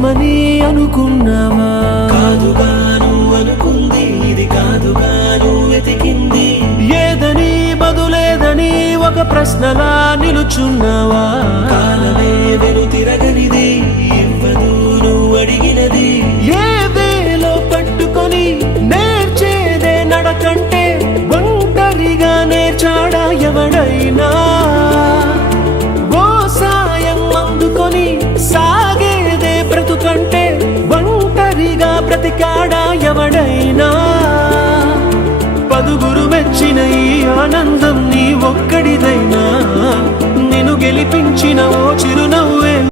సుఖమని అనుకున్నావా? కాదుగాను అనుకుంది, ఇది కాదుగాను వెతికింది. ఏదని బదులేదని ఒక ప్రశ్నలా నిలుచున్నావా? కాలమే వెను తిరగనిది, ఇవ్వదు నువ్వు అడిగినది. ఏ వేలో పట్టుకొని నేర్చేదే నడకంటే ఒంటరిగా నేర్చాడా ఎవడైనా? ఓ సాయం అందుకొని సాగేదే బ్రతుకంటే ఒంటరిగా బ్రతికాడా ఎవడైనా? పదుగురు మెచ్చిన ఈ ఆనందం